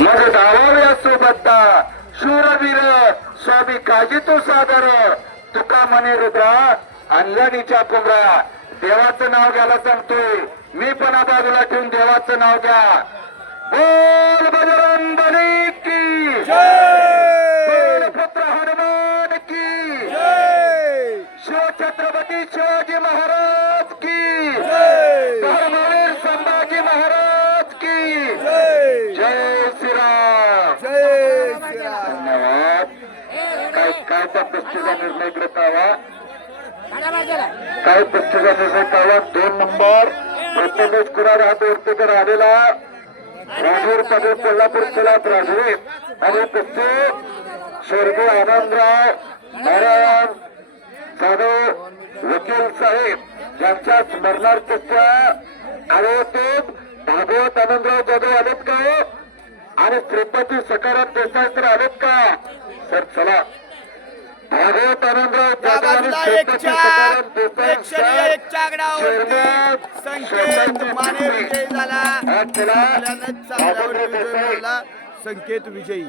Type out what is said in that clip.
मग धावाव्या सोबता शूरवीर स्वामी काजी तो सादर तुका म्हणे रुद्रा अंजनीच्या कुंभरा देवाचं नाव घ्यायला सांगतोय मी पण बाजूला ठेवून देवाचं नाव घ्या. बोल बजरंग बली की बोल पुत्र हनुमान की शिवछत्रपती शिवाजी महाराज की धर्मवीर संभाजी महाराज की जय श्रीराम. धन्यवाद. काय त्या कुस्तीचा निर्णय करतावा काय कुस्तीचा निर्णय करावा. 2 नंबर प्रथमेश कुराड हा दोरतेकर आलेला राजूर पदे कोल्हापूर खेळात राजूर आणि कुस्ती स्वर्गीय आनंदराव नारायण जाधव वकील साहेब यांच्या स्मरणार्थ आरोग्य भागवत आनंदराव जाधव आलेत का आणि श्रीपती सकाराम देसाई तर आलेत का सर. चला भागवत आनंदराव जाधव आणि श्रीपती सकाराम देसाई संकेत विजयी.